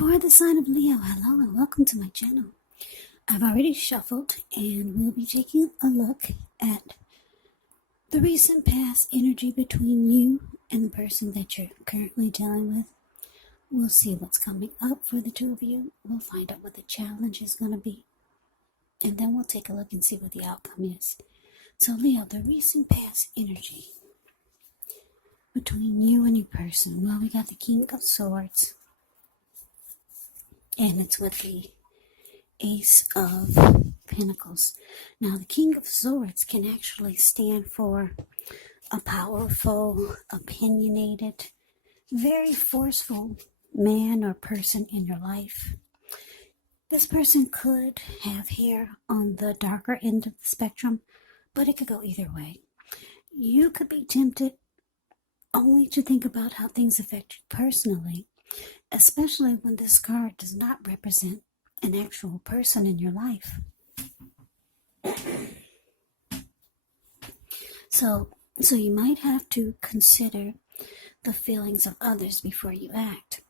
For the sign of Leo, hello and welcome to my channel. I've already shuffled and we'll be taking a look at the recent past energy between you and the person that you're currently dealing with. We'll see what's coming up for the two of you. We'll find out what the challenge is going to be. And then we'll take a look and see what the outcome is. So Leo, the recent past energy between you and your person. Well, we got the King of Swords. And it's with the Ace of Pentacles. Now, the King of Swords can actually stand for a powerful, opinionated, very forceful man or person in your life. This person could have hair on the darker end of the spectrum, but it could go either way. You could be tempted only to think about how things affect you personally, especially when this card does not represent an actual person in your life. So you might have to consider the feelings of others before you act.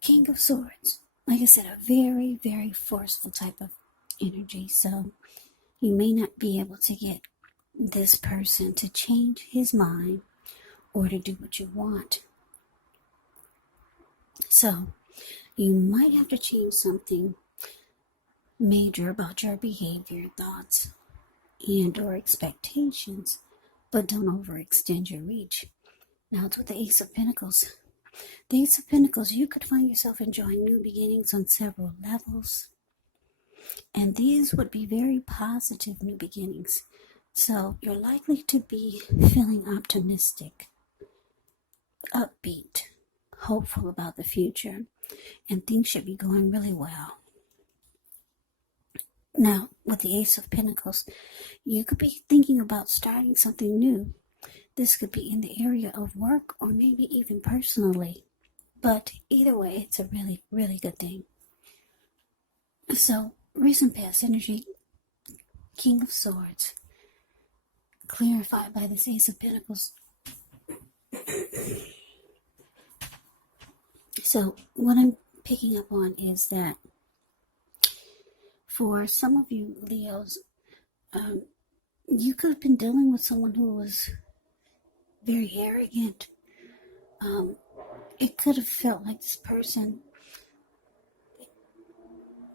King of Swords, like I said, a very, very forceful type of energy. So you may not be able to get this person to change his mind or to do what you want. So you might have to change something major about your behavior, thoughts, and or expectations, but don't overextend your reach. Now it's with the Ace of Pentacles. The Ace of Pentacles, you could find yourself enjoying new beginnings on several levels. And these would be very positive new beginnings. So you're likely to be feeling optimistic, upbeat, hopeful about the future, and things should be going really well. Now, with the Ace of Pentacles, you could be thinking about starting something new. This could be in the area of work or maybe even personally. But either way, it's a really, really good thing. So, recent past energy, King of Swords, clarified by this Ace of Pentacles. So, what I'm picking up on is that for some of you Leos, you could have been dealing with someone who was very arrogant. It could have felt like this person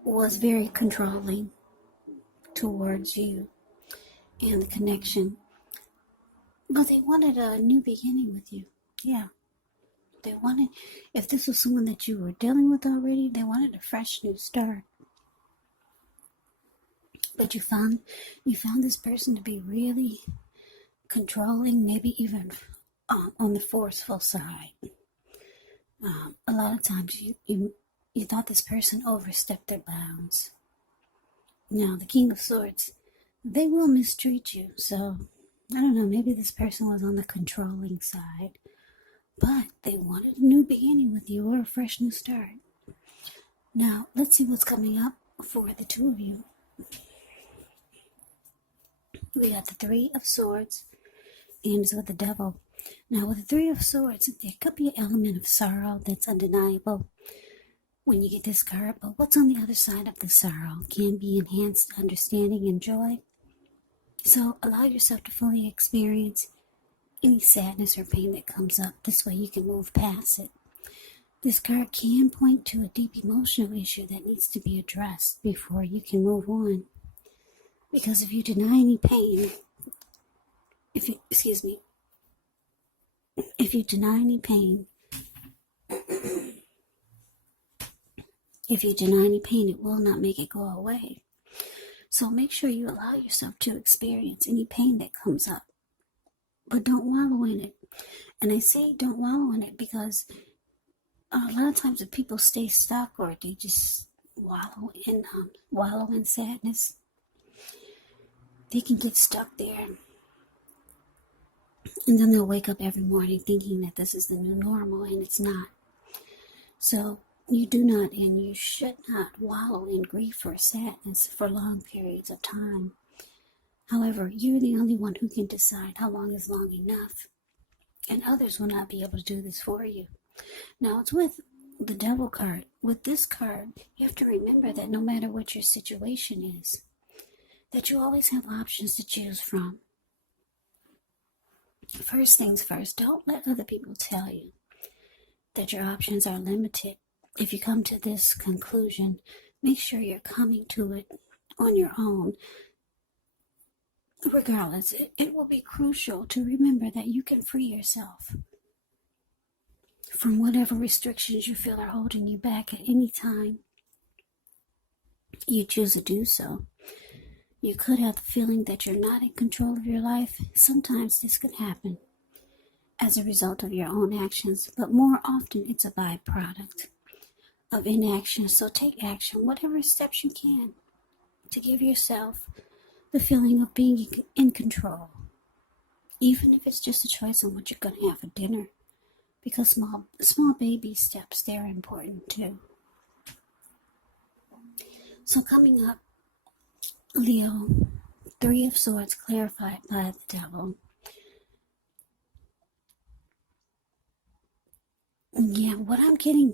was very controlling towards you and the connection. But they wanted a new beginning with you. Yeah. They wanted, if this was someone that you were dealing with already, they wanted a fresh new start. But you found this person to be really controlling, maybe even on the forceful side. A lot of times you thought this person overstepped their bounds. Now, the King of Swords, they will mistreat you. So, I don't know, maybe this person was on the controlling side. But they wanted a new beginning with you or a fresh new start. Now, let's see what's coming up for the two of you. We got the Three of Swords, and it's with the Devil. Now, with the Three of Swords, there could be an element of sorrow that's undeniable when you get this card, but what's on the other side of the sorrow can be enhanced understanding and joy. So, allow yourself to fully experience any sadness or pain that comes up. This way you can move past it. This card can point to a deep emotional issue that needs to be addressed before you can move on. Because if you deny any pain, if you deny any pain, it will not make it go away. So make sure you allow yourself to experience any pain that comes up. But don't wallow in it. And I say don't wallow in it because a lot of times if people stay stuck or they just wallow in sadness, they can get stuck there. And then they'll wake up every morning thinking that this is the new normal, and it's not. So you do not and you should not wallow in grief or sadness for long periods of time. However, you're the only one who can decide how long is long enough. And others will not be able to do this for you. Now, it's with the Devil card. With this card, you have to remember that no matter what your situation is, that you always have options to choose from. First things first, don't let other people tell you that your options are limited. If you come to this conclusion, make sure you're coming to it on your own. Regardless, it will be crucial to remember that you can free yourself from whatever restrictions you feel are holding you back at any time you choose to do so. You could have the feeling that you're not in control of your life. Sometimes this can happen as a result of your own actions, but more often it's a byproduct of inaction. So take action, whatever steps you can, to give yourself the feeling of being in control, even if it's just a choice on what you're going to have for dinner, because small baby steps, they're important too. So coming up, Leo, Three of Swords clarified by the Devil. Yeah, what I'm getting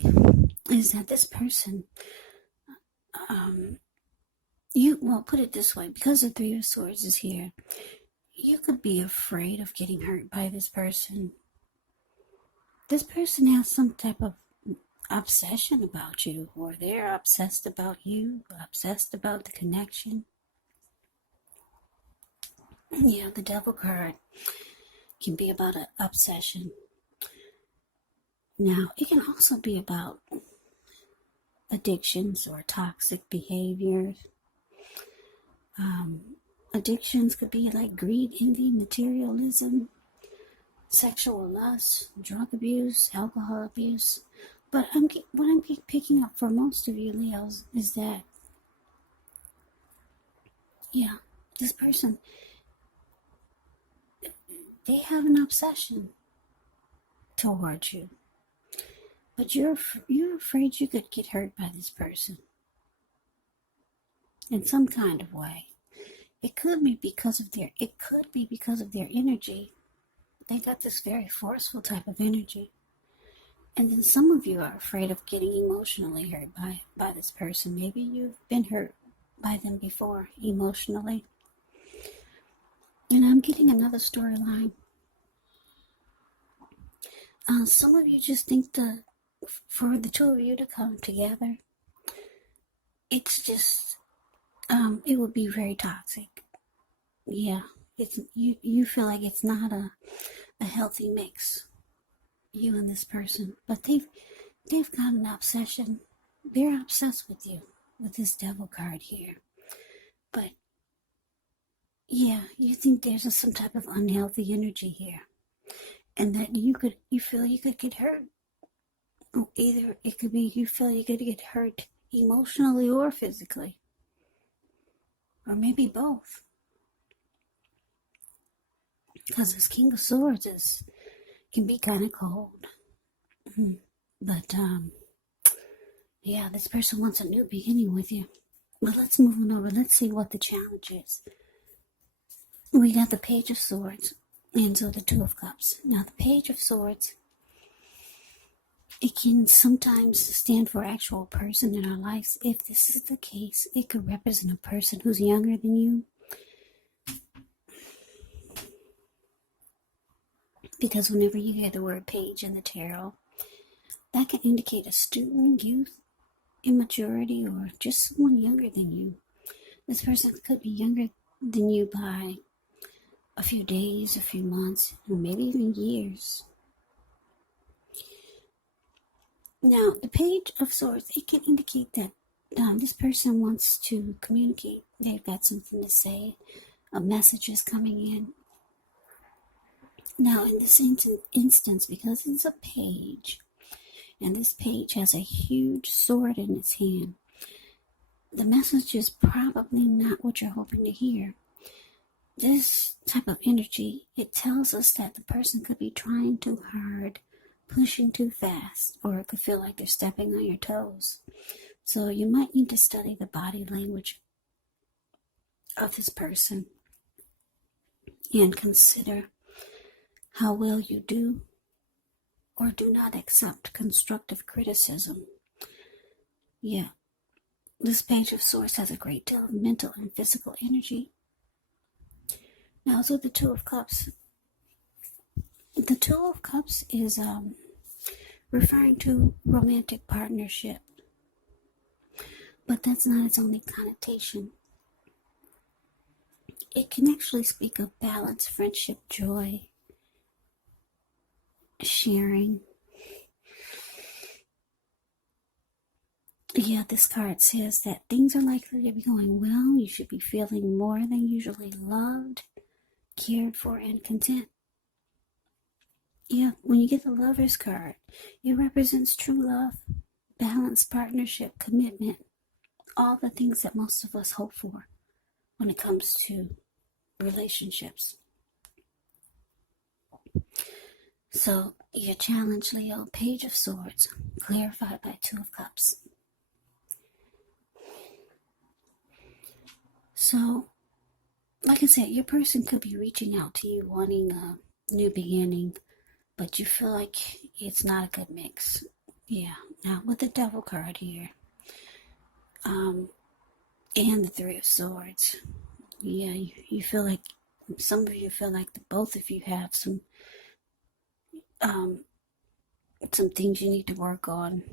is that this person, put it this way, because the Three of Swords is here, you could be afraid of getting hurt by this person. This person has some type of obsession about you, or they're obsessed about you, obsessed about the connection. Yeah, the Devil card can be about an obsession. Now, it can also be about addictions or toxic behaviors. Addictions could be like greed, envy, materialism, sexual lust, drug abuse, alcohol abuse. But what I'm picking up for most of you Leos is that, yeah, this person, they have an obsession towards you. But you're afraid you could get hurt by this person in some kind of way. It could be because of their energy. They got this very forceful type of energy. And then some of you are afraid of getting emotionally hurt by this person. Maybe you've been hurt by them before emotionally. And I'm getting another storyline. Some of you just think for the two of you to come together, it's just, it would be very toxic. Yeah, you feel like it's not a healthy mix, you and this person. But they've got an obsession. They're obsessed with you, with this Devil card here. But yeah, you think there's some type of unhealthy energy here, and that you feel you could get hurt. Either it could be you feel you could get hurt emotionally or physically, or maybe both. Because this King of Swords can be kind of cold. But yeah, this person wants a new beginning with you. But let's move on over. Let's see what the challenge is. We got the Page of Swords, and so the Two of Cups. Now, the Page of Swords, it can sometimes stand for actual person in our lives. If this is the case, it could represent a person who's younger than you. Because whenever you hear the word page in the tarot, that can indicate a student, youth, immaturity, or just someone younger than you. This person could be younger than you by a few days, a few months, or maybe even years. Now, the Page of Swords, it can indicate that this person wants to communicate. They've got something to say. A message is coming in. Now, in this instance, because it's a page, and this page has a huge sword in its hand, the message is probably not what you're hoping to hear. This type of energy, it tells us that the person could be trying too hard, pushing too fast, or it could feel like they're stepping on your toes. So you might need to study the body language of this person and consider how well you do or or do not accept constructive criticism. Yeah, this Page of Swords has a great deal of mental and physical energy. Now, so the Two of Cups. The Two of Cups is referring to romantic partnership, but that's not its only connotation. It can actually speak of balance, friendship, joy, sharing. Yeah, this card says that things are likely to be going well. You should be feeling more than usually loved, cared for, and content. Yeah, when you get the Lover's card, it represents true love, balanced partnership, commitment, all the things that most of us hope for when it comes to relationships. So, your challenge, Leo, Page of Swords, clarified by Two of Cups. So, like I said, your person could be reaching out to you wanting a new beginning, but you feel like it's not a good mix. Yeah, now with the Devil card here, and the Three of Swords, yeah, you feel like, some of you feel like both of you have some things you need to work on.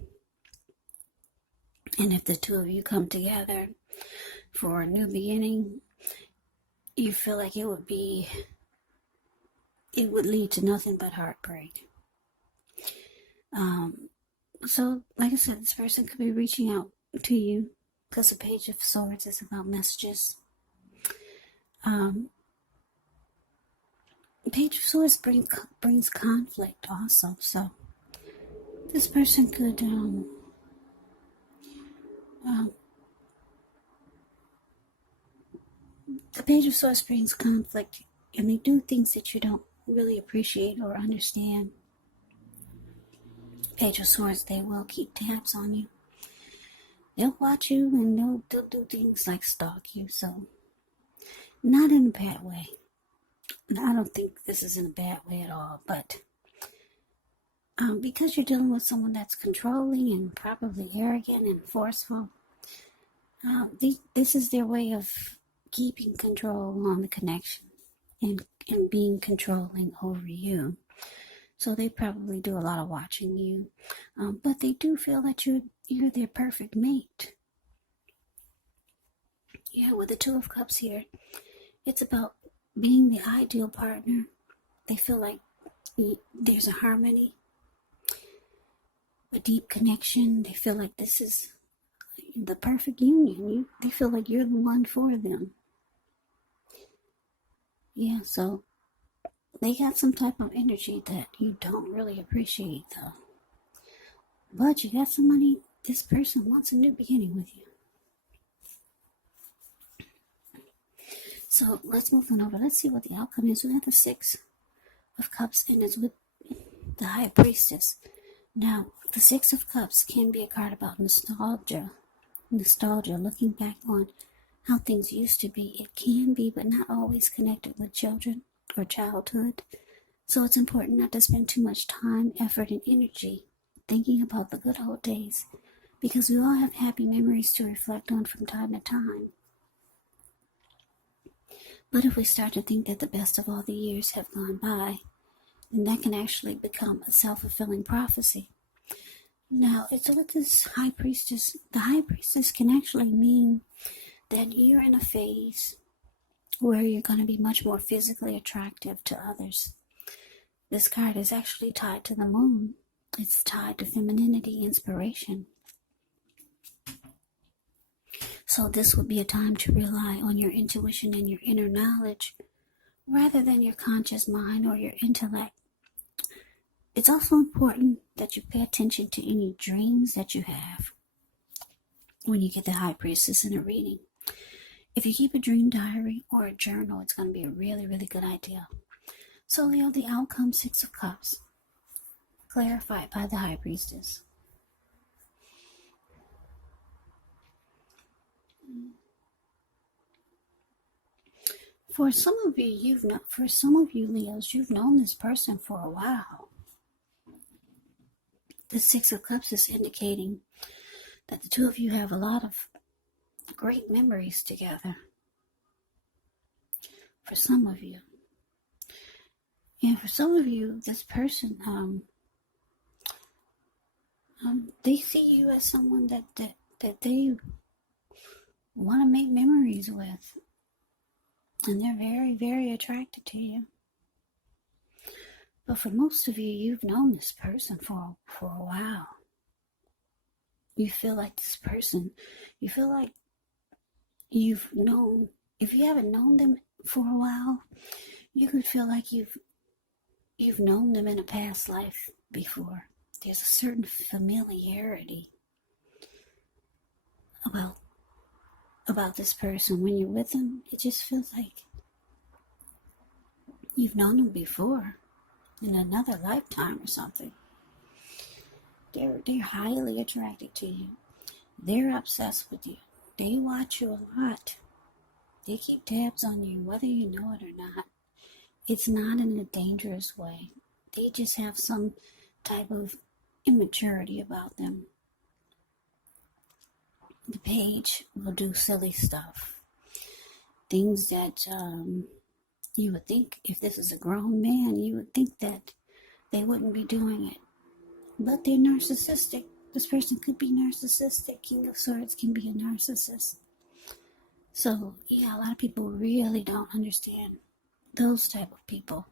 And if the two of you come together for a new beginning, you feel like it would lead to nothing but heartbreak. So, like I said, this person could be reaching out to you because the Page of Swords is about messages. The Page of Swords brings conflict also. So, this person could the Page of Swords brings conflict, and they do things that you don't really appreciate or understand. Page of Swords, they will keep tabs on you. They'll watch you, and they'll do things like stalk you. So, not in a bad way. I don't think this is in a bad way at all, but because you're dealing with someone that's controlling and probably arrogant and forceful, this is their way of keeping control on the connection and being controlling over you. So they probably do a lot of watching you, but they do feel that you're their perfect mate. Yeah, with the Two of Cups here, it's about being the ideal partner. They feel like there's a harmony, a deep connection. They feel like this is the perfect union. They feel like you're the one for them. Yeah, so they got some type of energy that you don't really appreciate, though. But you got some money. This person wants a new beginning with you. So let's move on over. Let's see what the outcome is. We have the Six of Cups, and it's with the High Priestess. Now, the Six of Cups can be a card about nostalgia, looking back on how things used to be. It can be, but not always connected with children or childhood. So it's important not to spend too much time, effort, and energy thinking about the good old days, because we all have happy memories to reflect on from time to time. But if we start to think that the best of all the years have gone by, then that can actually become a self-fulfilling prophecy. Now, it's with this High Priestess. The High Priestess can actually mean that you're in a phase where you're going to be much more physically attractive to others. This card is actually tied to the moon. It's tied to femininity, inspiration. So this would be a time to rely on your intuition and your inner knowledge rather than your conscious mind or your intellect. It's also important that you pay attention to any dreams that you have when you get the High Priestess in a reading. If you keep a dream diary or a journal, it's going to be a really, really good idea. So, Leo, the outcome, Six of Cups, clarified by the High Priestess. For some of you, Leos, you've known this person for a while. The Six of Cups is indicating that the two of you have a lot of great memories together. For some of you. And for some of you, this person, they see you as someone that they want to make memories with. And they're very, very attracted to you. But for most of you, you've known this person for a while. You feel like this person, you feel like you've known, if you haven't known them for a while, you could feel like you've known them in a past life before. There's a certain familiarity about this person. When you're with them, it just feels like you've known them before in another lifetime or something. They're highly attracted to you. They're obsessed with you. They watch you a lot. They keep tabs on you, whether you know it or not. It's not in a dangerous way. They just have some type of immaturity about them. The Page will do silly stuff. Things that you would think, if this is a grown man, you would think that they wouldn't be doing it. But they're narcissistic. This person could be narcissistic. King of Swords can be a narcissist. So, yeah, a lot of people really don't understand those type of people.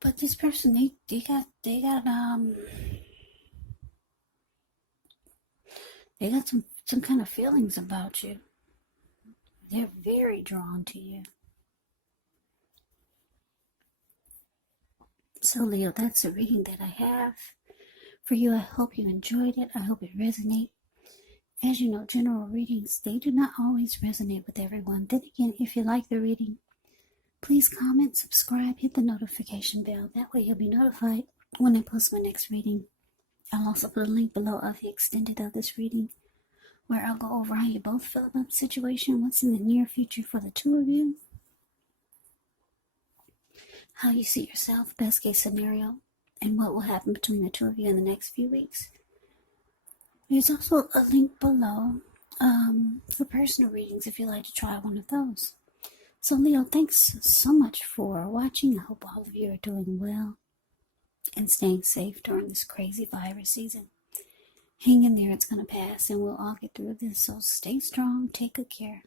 But this person, they got some kind of feelings about you. They're very drawn to you. So, Leo, that's the reading that I have for you. I hope you enjoyed it. I hope it resonated. As you know, general readings, they do not always resonate with everyone. Then again, if you like the reading, please comment, subscribe, hit the notification bell. That way you'll be notified when I post my next reading. I'll also put a link below of the extended of this reading, where I'll go over how you both feel about the situation, what's in the near future for the two of you, how you see yourself, best case scenario, and what will happen between the two of you in the next few weeks. There's also a link below for personal readings if you'd like to try one of those. So, Leo, thanks so much for watching. I hope all of you are doing well and staying safe during this crazy virus season. Hang in there, it's going to pass, and we'll all get through this. So stay strong, take good care.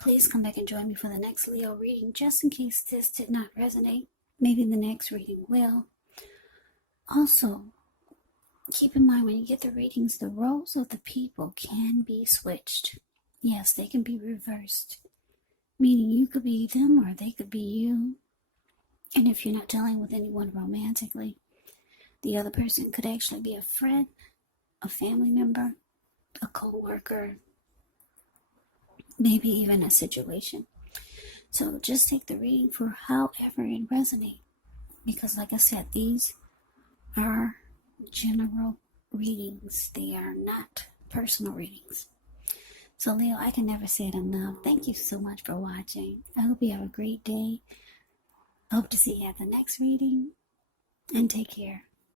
Please come back and join me for the next Leo reading, just in case this did not resonate. Maybe the next reading will. Also, keep in mind when you get the readings, the roles of the people can be switched. Yes, they can be reversed. Meaning you could be them or they could be you. And if you're not dealing with anyone romantically, the other person could actually be a friend, a family member, a co-worker, maybe even a situation. So just take the reading for however it resonates. Because like I said, these are general readings. They are not personal readings. So Leo, I can never say it enough. Thank you so much for watching. I hope you have a great day. I hope to see you at the next reading. And take care.